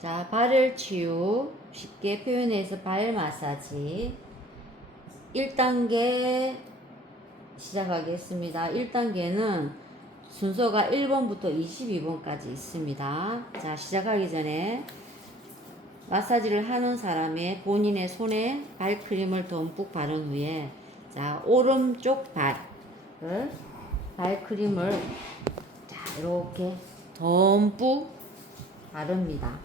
자, 발열 치유 쉽게 표현해서 발 마사지 1단계 시작하겠습니다. 1단계는 순서가 1번부터 22번까지 있습니다. 자, 시작하기 전에 마사지를 하는 사람의 본인의 손에 발크림을 듬뿍 바른 후에 자, 오른쪽 발을 발크림을 자, 이렇게 듬뿍 바릅니다.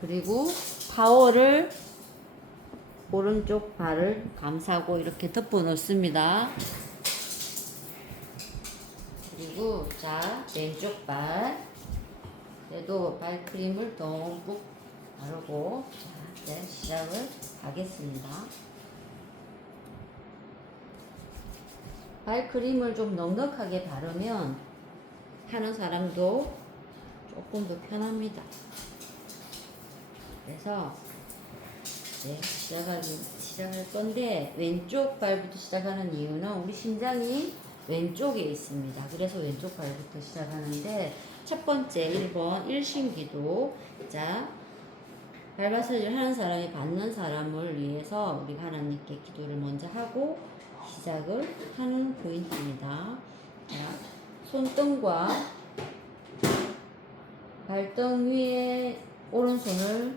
그리고 타월을 오른쪽 발을 감싸고 이렇게 덮어 놓습니다. 그리고 자, 왼쪽 발 얘도 발크림을 듬뿍 바르고 자, 이제 시작을 하겠습니다. 발크림을 좀 넉넉하게 바르면 하는 사람도 조금 더 편합니다. 그래서 이제 시작할 건데 왼쪽 발부터 시작하는 이유는 우리 심장이 왼쪽에 있습니다. 그래서 왼쪽 발부터 시작하는데 첫 번째 1번 일심기도 자, 발 마사지를 하는 사람이 받는 사람을 위해서 우리가 하나님께 기도를 먼저 하고 시작을 하는 포인트입니다. 자, 손등과 발등 위에 오른손을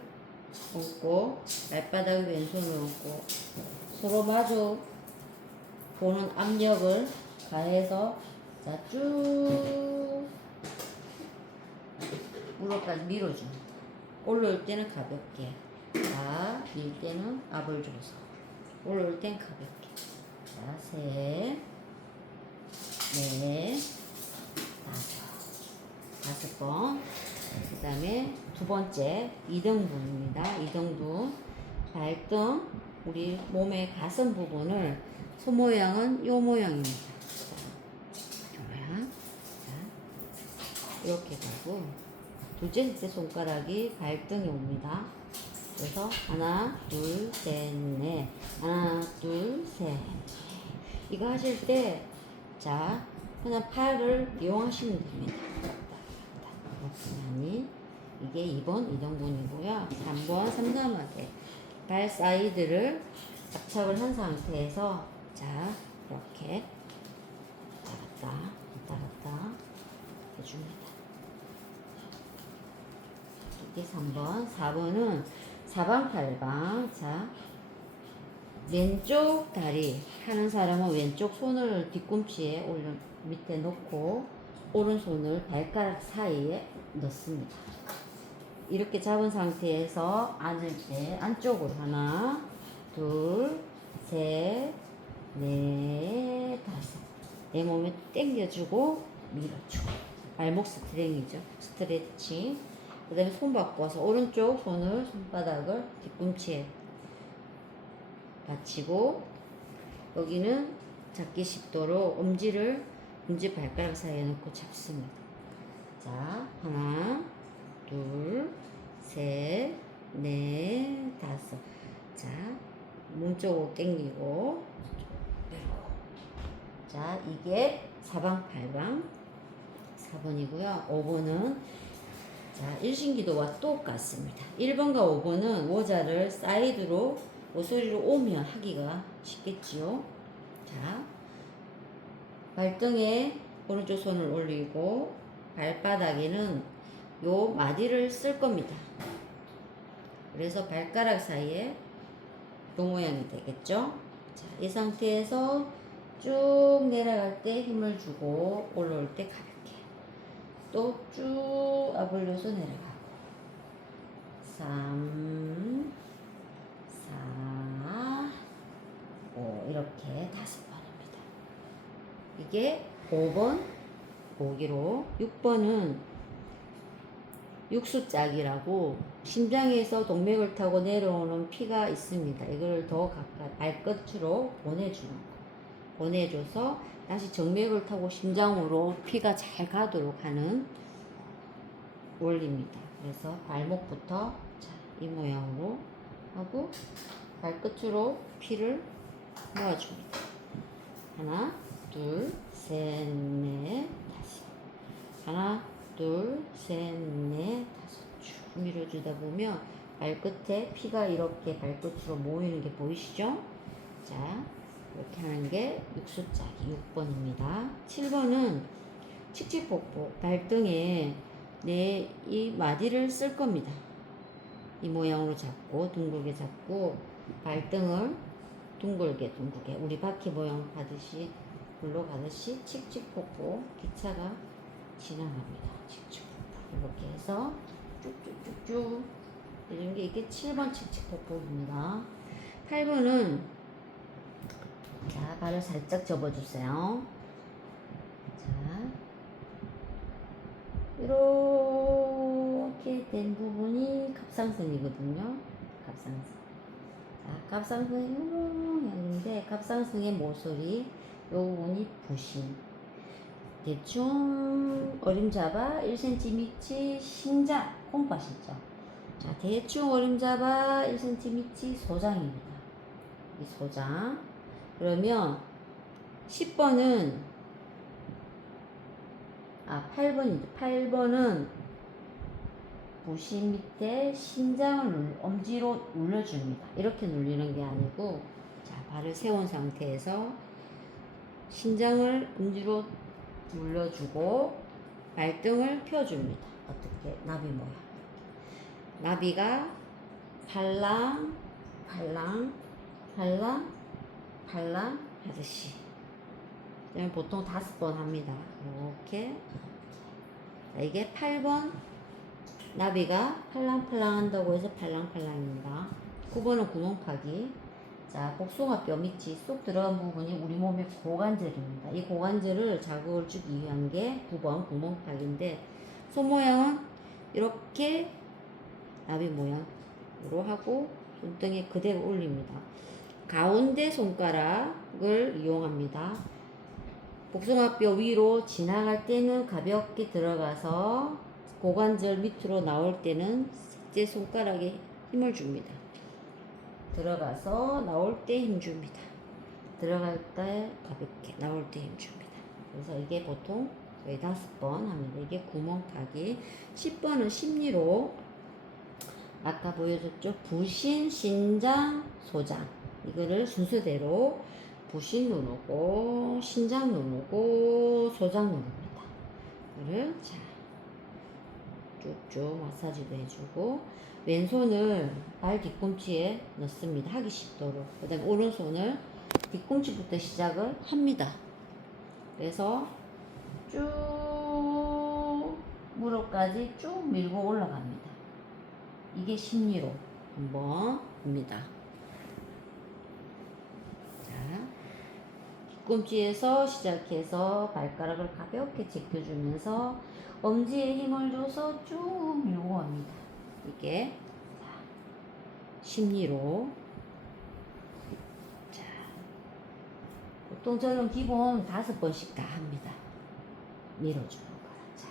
얹고 발바닥 위에 왼손을 얹고 서로 마주 보는 압력을 가해서 자, 쭉 무릎까지 밀어줍니다. 올라올 때는 가볍게 자, 밀 때는 압을 줘서 올라올 땐 가볍게 자, 셋, 넷, 다섯 번. 그 다음에 두 번째 2등분입니다. 2등분 발등 우리 몸의 가슴 부분을 손 모양은 요 모양입니다. 요 모양. 자, 이렇게 가고 둘째 셋째 손가락이 발등에 옵니다. 그래서 하나 둘 셋 넷 하나 둘 셋 이거 하실 때 자, 그냥 팔을 이용하시면 됩니다. 아니, 이게 2번 이등분이고요. 3번 삼삼하게 발 사이드를 압착을 한 상태에서 자, 이렇게 왔다 갔다 해줍니다. 이게 3번. 4번은 사방팔방 자, 왼쪽 다리 하는 사람은 왼쪽 손을 뒤꿈치에 밑에 놓고 오른손을 발가락 사이에 넣습니다. 이렇게 잡은 상태에서 앉을 때 안쪽으로 하나, 둘, 셋, 넷, 다섯 내 몸에 당겨주고 밀어주고 발목 스트레칭 그 다음에 손 바꿔서 오른쪽 손바닥을 뒤꿈치에 받치고 여기는 잡기 쉽도록 엄지 발가락 사이에 넣고 잡습니다. 자, 하나, 둘, 셋, 넷, 다섯. 자, 몸쪽으로 당기고 자, 이게 사방팔방 4번이고요. 5번은 자, 일신기도와 똑같습니다. 1번과 5번은 모자를 사이드로 모서리로 오면 하기가 쉽겠지요. 자, 발등에 오른쪽 손을 올리고 발바닥에는 요 마디를 쓸 겁니다. 그래서 발가락 사이에 요 모양이 되겠죠. 자, 이 상태에서 쭉 내려갈 때 힘을 주고 올라올 때 가볍게 또 쭉 압을 줘서 내려가고 3 4 5 이렇게 5번입니다. 이게 5번 보기로 6번은 육수짝이라고 심장에서 동맥을 타고 내려오는 피가 있습니다. 이걸 더 가까이 발끝으로 보내줘서 다시 정맥을 타고 심장으로 피가 잘 가도록 하는 원리입니다. 그래서 발목부터 자, 이 모양으로 하고 발끝으로 피를 모아줍니다. 하나, 둘, 셋, 넷, 다섯. 하나, 둘, 셋, 넷, 다섯 쭉 밀어주다 보면 발끝에 피가 이렇게 발끝으로 모이는 게 보이시죠? 자, 이렇게 하는 게 육수짜기 6번입니다. 7번은 칙칙폭폭 발등에 내 이 마디를 쓸 겁니다. 이 모양으로 잡고 둥글게 잡고 발등을 둥글게 우리 바퀴 모양 가듯이 굴러가듯이 칙칙폭폭 기차가 지나갑니다. 칙칙폭폭 이렇게 해서 쭉쭉쭉쭉 이런 게 이게 7번 칙칙폭폭입니다. 8번은 자 발을 살짝 접어주세요. 자 이렇게 된 부분이 갑상선이거든요. 갑상선. 자, 갑상선이 이런 향인데 갑상선의 모서리 요 부분이 부신. 대충 어림잡아 1cm 신장 콩팥이죠. 자, 대충 어림잡아 1cm 소장입니다. 이 소장. 그러면 10번은 8번은 부신 밑에 신장을 엄지로 눌러줍니다. 이렇게 눌리는 게 아니고, 자, 발을 세운 상태에서 신장을 엄지로 눌러주고, 발등을 펴줍니다. 어떻게? 나비 모양. 나비가 팔랑, 팔랑, 팔랑, 팔랑 하듯이. 보통 5번 합니다. 이렇게. 자, 이게 8번. 나비가 팔랑팔랑 한다고 해서 팔랑팔랑입니다. 9번은 구멍파기. 자, 복숭아뼈 밑이 쏙 들어간 부분이 우리 몸의 고관절입니다. 이 고관절을 자극을 주기 위한 게 9번 구멍파기인데, 손 모양은 이렇게 나비 모양으로 하고 손등에 그대로 올립니다. 가운데 손가락을 이용합니다. 복숭아뼈 위로 지나갈 때는 가볍게 들어가서 고관절 밑으로 나올 때는 제 손가락에 힘을 줍니다. 들어가서 나올 때 힘 줍니다. 들어갈 때 가볍게 나올 때 힘 줍니다. 그래서 이게 보통 거의 5번 합니다. 이게 구멍파기. 10번은 심리로 아까 보여줬죠? 부신, 신장, 소장. 이거를 순서대로 부신 누르고 신장 누르고 소장 누릅니다. 이거를 자 쭉쭉 마사지도 해주고 왼손을 발 뒤꿈치에 넣습니다. 하기 쉽도록. 그 다음에 오른손을 뒤꿈치부터 시작을 합니다. 그래서 쭉 무릎까지 쭉 밀고 올라갑니다. 이게 심리로 한번 입니다. 뒤꿈치에서 시작해서 발가락을 가볍게 제껴주면서 엄지에 힘을 줘서 쭉 밀고 갑니다. 이게 심리로. 자, 보통 저는 기본 5번씩 다 합니다. 밀어주는 거라. 자,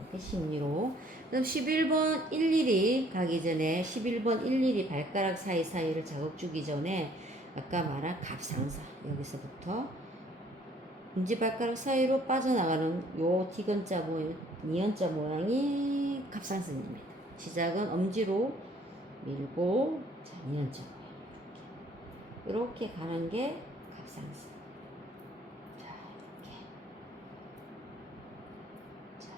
이렇게 심리로. 그럼 11번 일일이 가기 전에 11번 일일이 발가락 사이사이를 자극 주기 전에 아까 말한 갑상선 여기서부터 엄지발가락 사이로 빠져나가는 요 디귿자 모양, 니은자 모양이 갑상선입니다. 시작은 엄지로 밀고 자, 니은자 모양 이렇게 가는 게 갑상선. 자, 이렇게. 자.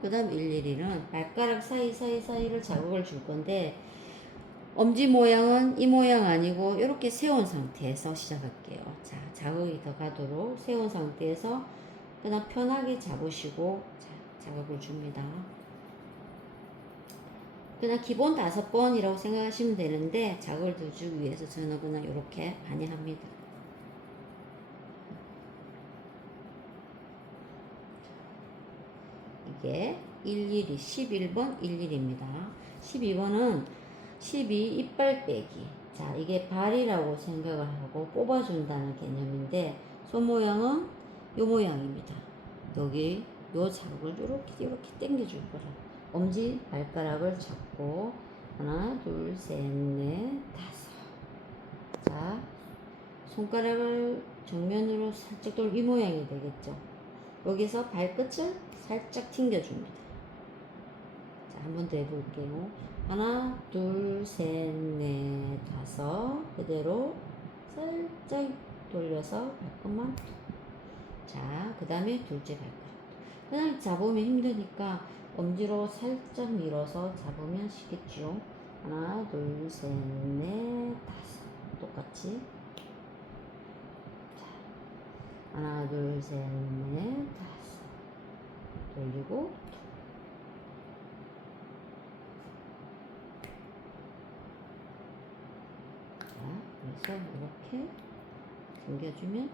그 다음 일일이는 발가락 사이를 자극을 줄 건데 엄지 모양은 이 모양 아니고 이렇게 세운 상태에서 시작할게요. 자, 자극이 더 가도록 세운 상태에서 그냥 편하게 잡으시고 자, 자극을 줍니다. 그냥 기본 5번이라고 생각하시면 되는데 자극을 더 주기 위해서 저는 그냥 이렇게 많이 합니다. 이게 11이 11번 11입니다. 12번은 12 이빨 빼기. 자, 이게 발이라고 생각을 하고 뽑아준다는 개념인데 손 모양은 요 모양입니다. 여기 요 자극을 이렇게 당겨줄 거라. 엄지 발가락을 잡고 하나, 둘, 셋, 넷, 다섯. 자, 손가락을 정면으로 살짝 돌 이 모양이 되겠죠. 여기서 발끝을 살짝 튕겨줍니다. 자, 한 번 더 해볼게요. 하나, 둘, 셋, 넷, 다섯. 그대로 살짝 돌려서 발끝만. 자, 그 다음에 둘째 발끝. 그냥 잡으면 힘드니까 엄지로 살짝 밀어서 잡으면 쉽겠죠. 하나, 둘, 셋, 넷, 다섯. 똑같이. 자, 하나, 둘, 셋, 넷, 다섯. 돌리고. 자, 그래서 이렇게 당겨주면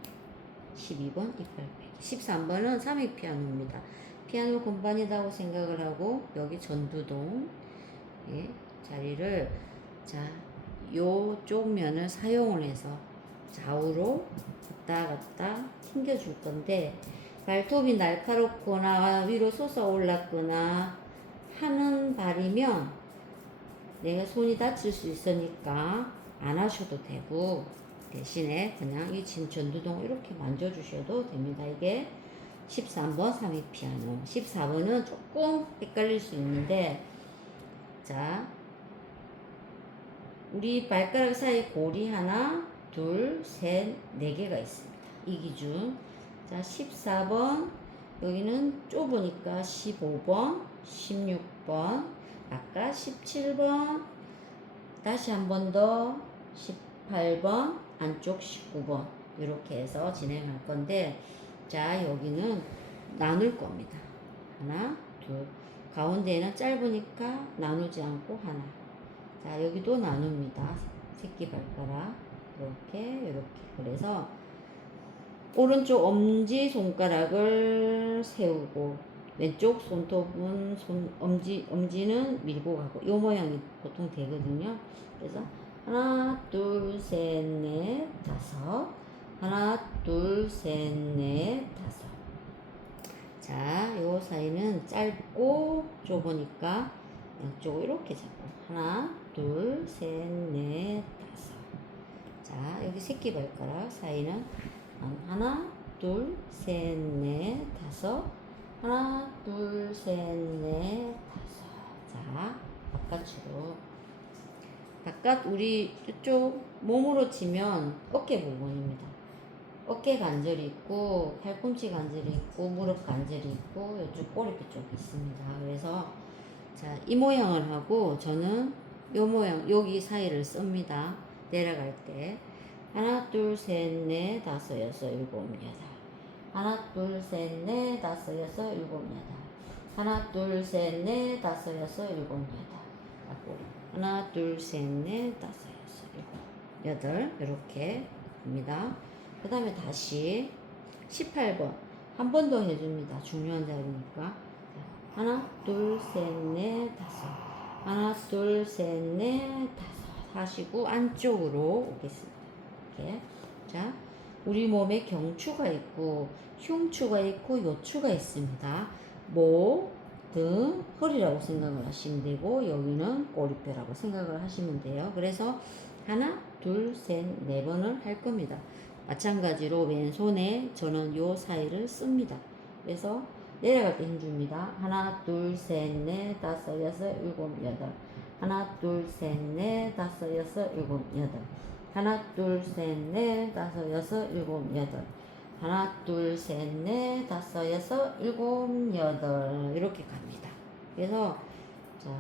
12번 이빨 빼기. 13번은 삼익 피아노입니다. 피아노 건반이라고 생각을 하고 여기 전두동 예, 자리를 자 요쪽 면을 사용을 해서 좌우로 갔다 갔다 튕겨줄 건데 발톱이 날카롭거나 위로 솟아올랐거나 하는 발이면 내가 손이 다칠 수 있으니까 안 하셔도 되고 대신에 그냥 이 전두동 이렇게 만져주셔도 됩니다. 이게 13번 삼익 피아노. 14번은 조금 헷갈릴 수 있는데 자 우리 발가락 사이 골이 하나 둘 셋 네 개가 있습니다. 이 기준. 자 14번 여기는 좁으니까 15번 16번 아까 17번 다시 한 번 더 18번 안쪽 19번 이렇게 해서 진행할 건데 자 여기는 나눌 겁니다. 하나 둘 가운데는 짧으니까 나누지 않고 하나. 자 여기도 나눕니다. 새끼발가락 이렇게 그래서 오른쪽 엄지손가락을 세우고 왼쪽 손톱은 엄지는 밀고 가고 요 모양이 보통 되거든요. 그래서 하나 둘 셋 넷 다섯 하나 둘 셋 넷 다섯. 자 요 사이는 짧고 좁으니까 양쪽으로 이렇게 잡고 하나 둘 셋 넷 다섯. 자 여기 새끼발가락 사이는 하나 둘 셋 넷 다섯 하나 둘 셋 넷 다섯. 자 바깥으로 바깥 우리 이쪽 몸으로 치면 어깨 부분입니다. 어깨 관절이 있고 팔꿈치 관절이 있고 무릎 관절이 있고 이쪽 꼬리뼈 쪽이 있습니다. 그래서 자 이 모양을 하고 저는 요 모양 여기 사이를 씁니다. 내려갈 때 하나 둘 셋 넷 다섯 여섯 일곱 여덟 하나 둘 셋 넷 다섯 여섯 일곱 여덟 하나 둘 셋 넷 다섯 여섯 일곱 여덟 하나 둘 셋 넷 다섯 여섯 일곱 여덟 이렇게 합니다. 그 다음에 다시 18번 한 번 더 해줍니다. 중요한 자리니까 하나 둘 셋 넷 다섯 하나 둘 셋 넷 다섯 하시고 안쪽으로 오겠습니다. 이렇게 자 우리 몸에 경추가 있고 흉추가 있고 요추가 있습니다. 목, 등, 허리라고 생각을 하시면 되고 여기는 꼬리뼈라고 생각을 하시면 돼요. 그래서 하나, 둘, 셋, 네 번을 할 겁니다. 마찬가지로 왼손에 저는 요 사이를 씁니다. 그래서 내려갈 때 힘줍니다. 하나, 둘, 셋, 넷, 다섯, 여섯, 일곱, 여덟 하나, 둘, 셋, 넷, 다섯, 여섯, 일곱, 여덟 하나, 둘, 셋, 넷, 다섯, 여섯, 일곱, 여덟 하나, 둘, 셋, 넷, 다섯, 여섯, 일곱, 여덟 이렇게 갑니다. 그래서 자,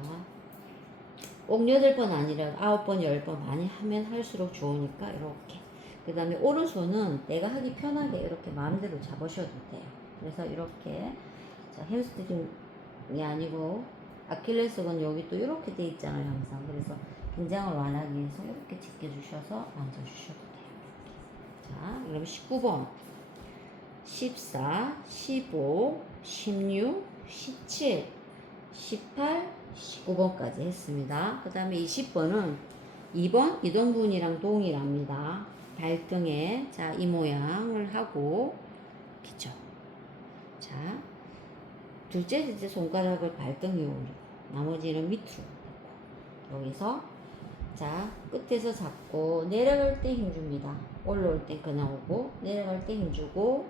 꼭 8번 아니라 9번, 10번 많이 하면 할수록 좋으니까 이렇게. 그 다음에 오른손은 내가 하기 편하게 이렇게 마음대로 잡으셔도 돼요. 그래서 이렇게 자, 햄스트링이 아니고 아킬레스건 여기 또 이렇게 돼 있잖아요 항상. 그래서 긴장을 완화하기 위해서 이렇게 제껴주셔서 만져주셔도 돼요. 자 그럼 19번 14, 15, 16, 17, 18, 19번까지 했습니다. 그 다음에 20번은 2번 이동분이랑 동일합니다. 발등에 자 이 모양을 하고 이렇게죠. 자 둘째 셋째 손가락을 발등 위에 올리고 나머지는 밑으로 놓고 여기서 자 끝에서 잡고 내려갈 때 힘줍니다. 올라올 때 그냥 오고 내려갈 때 힘주고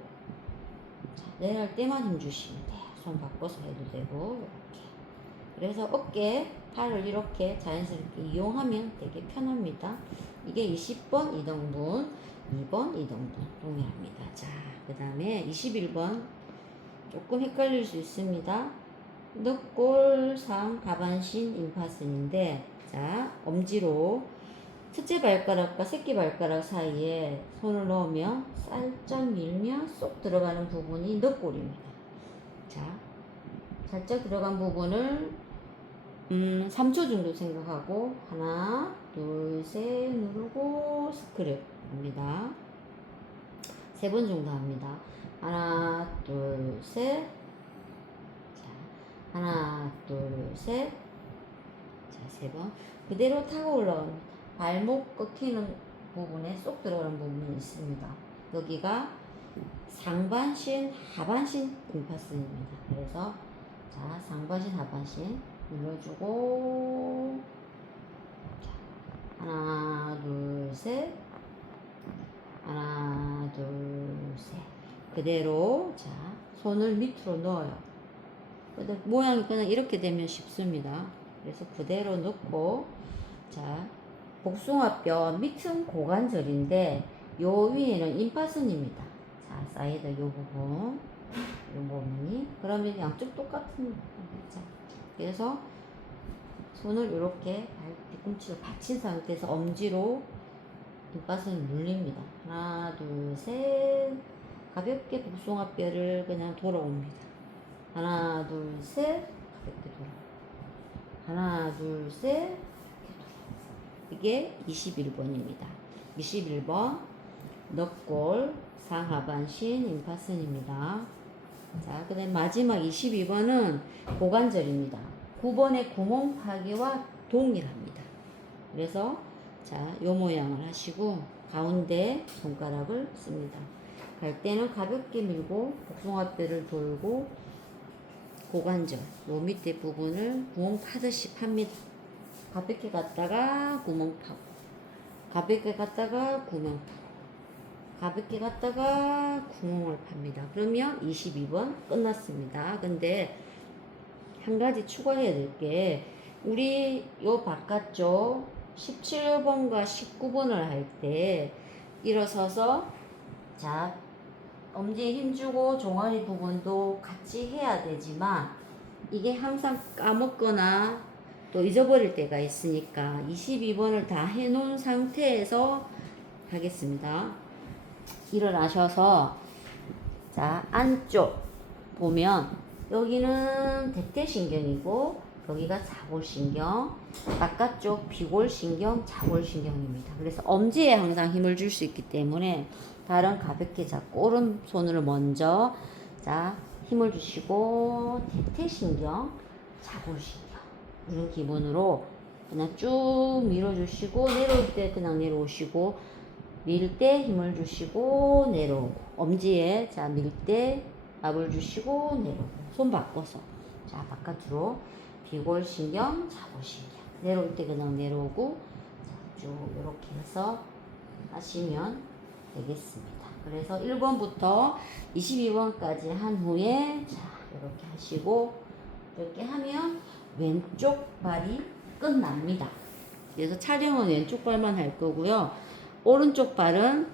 내려갈 때만 힘 주시면 돼요. 손 바꿔서 해도 되고 이렇게. 그래서 어깨, 팔을 이렇게 자연스럽게 이용하면 되게 편합니다. 이게 20번 이등분, 2번 이등분 동일합니다. 자, 그 다음에 21번 조금 헷갈릴 수 있습니다. 늑골, 상, 하반신, 임파선인데, 자, 엄지로 첫째 발가락과 새끼 발가락 사이에 손을 넣으면 살짝 밀면 쏙 들어가는 부분이 늑골입니다. 자, 살짝 들어간 부분을 3초 정도 생각하고 하나, 둘, 셋 누르고 스크랩 합니다. 3번 정도 합니다. 하나, 둘, 셋. 자, 하나, 둘, 셋. 자, 3번. 그대로 타고 올라옵니다. 발목 꺾이는 부분에 쏙 들어가는 부분이 있습니다. 여기가 상반신, 하반신 임파선입니다. 그래서 자, 상반신, 하반신 눌러주고 자, 하나, 둘, 셋. 하나, 둘, 셋. 그대로 자, 손을 밑으로 넣어요. 모양이 그냥 이렇게 되면 쉽습니다. 그래서 그대로 넣고 자, 복숭아뼈 밑은 고관절인데 요 위에는 임파선입니다. 자, 사이드 요 부분, 요 부분이 그러면 양쪽 똑같은 거죠. 그래서 손을 이렇게 뒤꿈치를 받친 상태에서 엄지로 임파선을 눌립니다. 하나, 둘, 셋. 가볍게 복숭아뼈를 그냥 돌아옵니다. 하나, 둘, 셋. 가볍게 돌아. 하나, 둘, 셋. 이게 21번입니다. 21번 늑골, 상하반신, 임파선입니다. 자, 그 다음 마지막 22번은 고관절입니다. 9번의 구멍 파기와 동일합니다. 그래서 자, 요 모양을 하시고 가운데 손가락을 씁니다. 갈 때는 가볍게 밀고 복숭아뼈를 돌고 고관절, 요 밑에 부분을 구멍 파듯이 팝니다. 가볍게 갔다가 구멍 파고 가볍게 갔다가 구멍 파고 가볍게 갔다가 구멍을 팝니다. 그러면 22번 끝났습니다. 근데 한 가지 추가해야 될 게 우리 요 바깥쪽 17번과 19번을 할 때 일어서서 자, 엄지에 힘주고 종아리 부분도 같이 해야 되지만 이게 항상 까먹거나 또 잊어버릴 때가 있으니까 22번을 다 해놓은 상태에서 하겠습니다. 일어나셔서 자, 안쪽 보면 여기는 대퇴신경이고 여기가 좌골신경, 바깥쪽 비골신경, 좌골신경입니다. 그래서 엄지에 항상 힘을 줄 수 있기 때문에 발은 가볍게 잡고 오른손으로 먼저 자, 힘을 주시고 대퇴신경, 좌골신경 이런 기분으로 그냥 쭉 밀어주시고 내려올 때 그냥 내려오시고 밀 때 힘을 주시고 내려오고 엄지에 자, 밀 때 압을 주시고 내려오고 손 바꿔서 자, 바깥으로 비골신경, 좌골신경 내려올 때 그냥 내려오고 자, 쭉 이렇게 해서 하시면 되겠습니다. 그래서 1번부터 22번까지 한 후에 자, 이렇게 하시고 이렇게 하면 왼쪽 발이 끝납니다. 그래서 촬영은 왼쪽 발만 할 거고요. 오른쪽 발은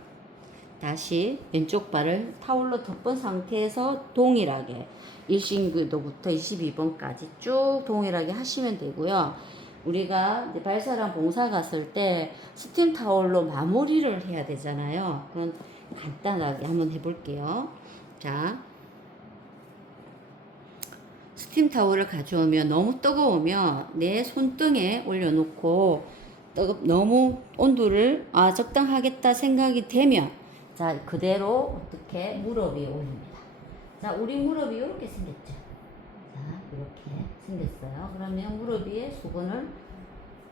다시 왼쪽 발을 타올로 덮은 상태에서 동일하게 1신교도부터 22번까지 쭉 동일하게 하시면 되고요. 우리가 이제 발사랑 봉사 갔을 때 스팀 타올로 마무리를 해야 되잖아요. 그건 간단하게 한번 해볼게요. 자, 스팀 타올을 가져오면 너무 뜨거우면 내 손등에 올려놓고 너무 온도를 적당하겠다 생각이 되면 자, 그대로 어떻게 무릎 위에 올립니다. 자, 우리 무릎이 이렇게 생겼죠. 자, 이렇게 생겼어요. 그러면 무릎 위에 수건을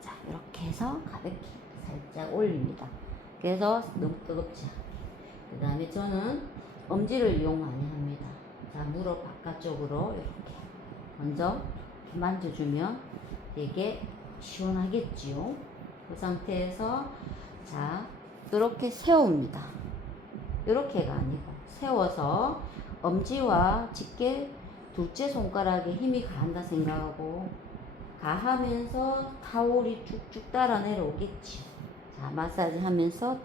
자, 이렇게 해서 가볍게 살짝 올립니다. 그래서 너무 뜨겁지 않게. 그 다음에 저는 엄지를 이용 많이 합니다. 자, 무릎 바깥쪽으로 이렇게 먼저 만져주면 되게 시원하겠지요. 그 상태에서 자, 이렇게 세웁니다. 이렇게가 아니고 세워서 엄지와 집게 둘째 손가락에 힘이 가한다 생각하고 가하면서 타올이 쭉쭉 따라 내려오겠지. 자, 마사지 하면서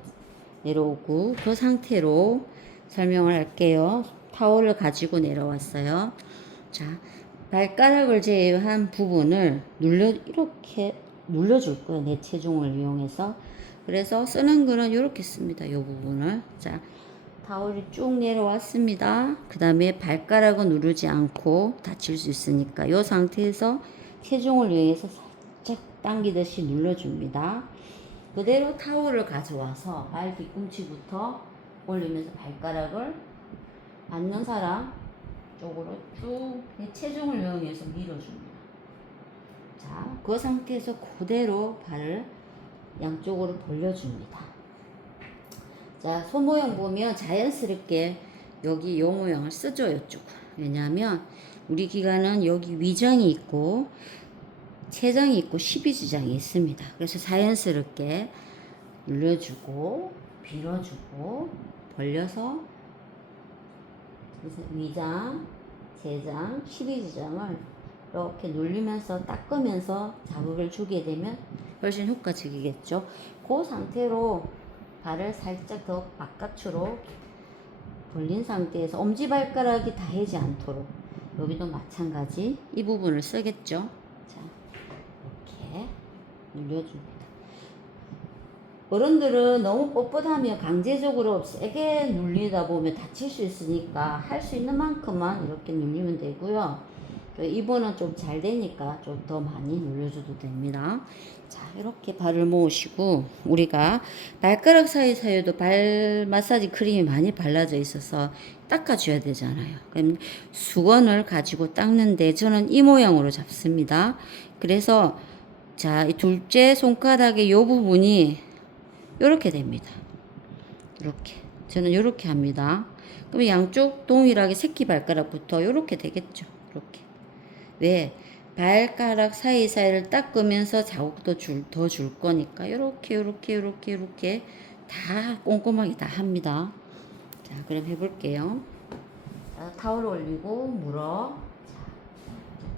내려오고 그 상태로 설명을 할게요. 타올을 가지고 내려왔어요. 자, 발가락을 제외한 부분을 이렇게 눌러줄 거예요. 내 체중을 이용해서. 그래서 쓰는 거는 이렇게 씁니다. 이 부분을. 자, 타올이 쭉 내려왔습니다. 그 다음에 발가락은 누르지 않고 다칠 수 있으니까 이 상태에서 체중을 이용해서 살짝 당기듯이 눌러줍니다. 그대로 타올을 가져와서 발 뒤꿈치부터 올리면서 발가락을 받는 사람 쪽으로 쭉 체중을 이용해서 밀어줍니다. 자, 그 상태에서 그대로 발을 양쪽으로 벌려줍니다. 자, 손 모양 보면 자연스럽게 여기 요 모양을 쓰죠, 요쪽. 왜냐하면 우리 기관은 여기 위장이 있고 췌장이 있고 십이지장이 있습니다. 그래서 자연스럽게 눌러주고 빌어주고 벌려서 그래서 위장, 췌장, 십이지장을 이렇게 눌리면서 닦으면서 자극을 주게 되면 훨씬 효과적이겠죠. 그 상태로 발을 살짝 더 바깥으로 벌린 상태에서 엄지발가락이 닿지 않도록 여기도 마찬가지 이 부분을 쓰겠죠. 자, 이렇게 눌려줍니다. 어른들은 너무 뻣뻣하면 강제적으로 세게 눌리다 보면 다칠 수 있으니까 할 수 있는 만큼만 이렇게 눌리면 되고요. 이번은 좀 잘 되니까 좀 더 많이 눌려줘도 됩니다. 자, 이렇게 발을 모으시고 우리가 발가락 사이사이에도 발 마사지 크림이 많이 발라져 있어서 닦아줘야 되잖아요. 그럼 수건을 가지고 닦는데 저는 이 모양으로 잡습니다. 그래서 자, 이 둘째 손가락의 요 부분이 이렇게 됩니다. 이렇게 저는 이렇게 합니다. 그럼 양쪽 동일하게 새끼발가락부터 이렇게 되겠죠. 이렇게. 왜? 발가락 사이사이를 닦으면서 자국도 더 줄 거니까 이렇게 다 꼼꼼하게 다 합니다. 자, 그럼 해볼게요. 자, 타올 올리고 물어.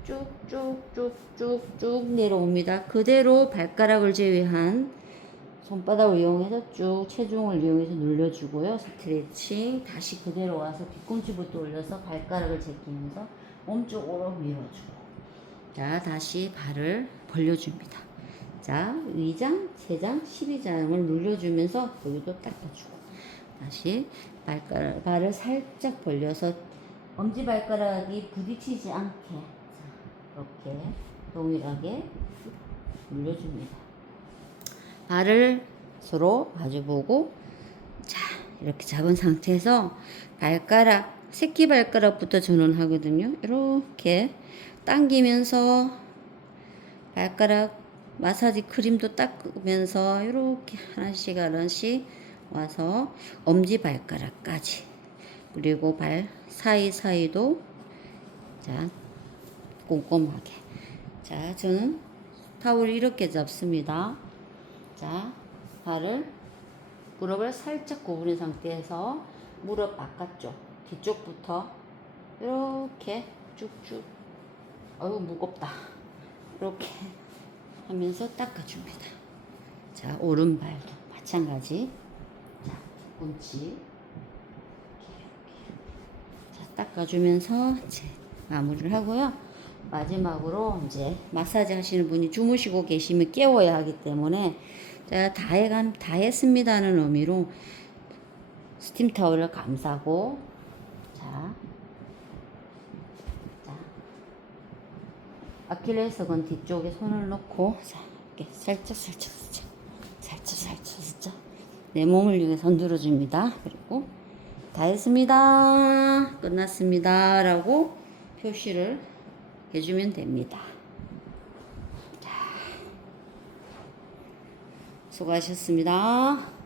쭉쭉쭉쭉쭉 내려옵니다. 그대로 발가락을 제외한 손바닥을 이용해서 쭉 체중을 이용해서 눌러주고요. 스트레칭. 다시 그대로 와서 뒤꿈치부터 올려서 발가락을 제끼면서 몸쪽으로 밀어주고. 자, 다시 발을 벌려줍니다. 자, 위장, 췌장, 십이장을 눌러주면서 여기도 닦아주고. 다시 발을 살짝 벌려서 엄지발가락이 부딪히지 않게 자, 이렇게 동일하게 눌러줍니다. 발을 서로 마주보고 자, 이렇게 잡은 상태에서 발가락, 새끼발가락부터 전원하거든요. 이렇게 당기면서 발가락 마사지 크림도 닦으면서 이렇게 하나씩 와서 엄지발가락까지 그리고 발 사이사이도 자 꼼꼼하게 자 저는 타올을 이렇게 잡습니다. 자 무릎을 살짝 구부린 상태에서 무릎 바깥쪽 뒤쪽부터 이렇게 쭉쭉 어우 무겁다 이렇게 하면서 닦아줍니다. 자 오른발도 마찬가지 자 뒤꿈치 자 닦아주면서 이제 마무리를 하고요. 마지막으로 이제 마사지 하시는 분이 주무시고 계시면 깨워야 하기 때문에 제가 다 했습니다는 의미로 스팀 타월을 감싸고 자 아킬레스건 뒤쪽에 손을 놓고 자 이렇게 살짝 내 몸을 위해서 흔들어줍니다. 그리고 다 했습니다. 끝났습니다. 라고 표시를 해주면 됩니다. 자, 수고하셨습니다.